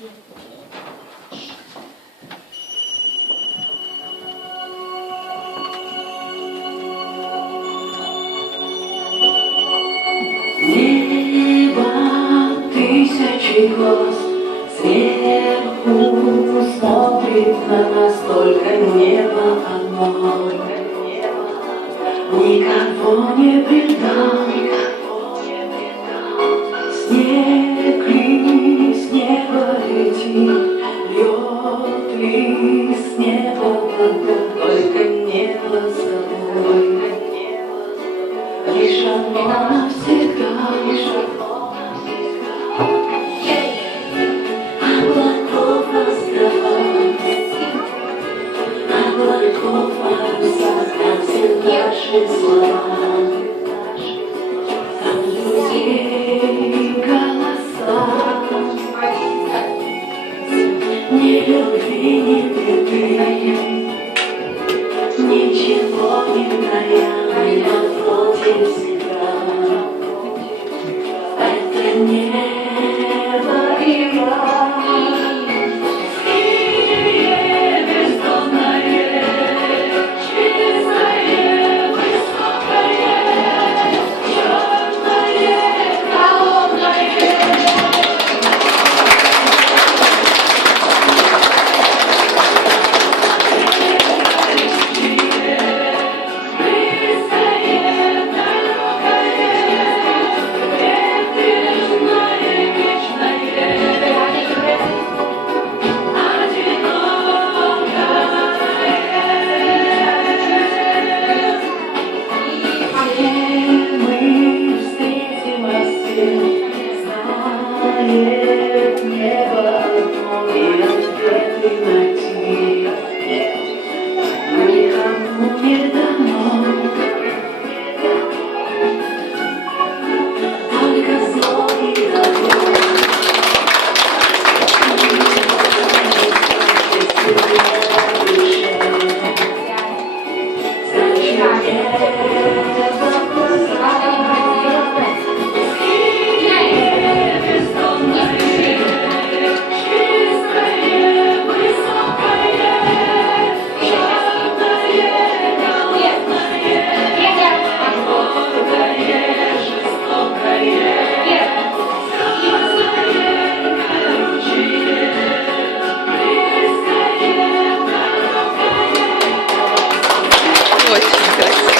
Небо тысячи глаз сверху смотрит на нас, только небо одно. Никого не предам, снег ли с неба летит, льет ли с неба вода, только небо с тобой. Лишь одно навсегда, лишь одно навсегда. Облаков осталось, облаков парусах, там все наши слова, там людей голоса. Ни любви, ни беды, ничего не тая, напротив себя. Это небо и рай, синее, бездонное, чистое, высокое, черное, холодное. Знает небо одно, и ответы найти никому не дано. Только зло и добро. Зачем небо глаза? Очень красиво.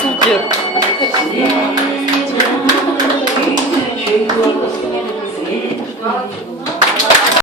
Супер!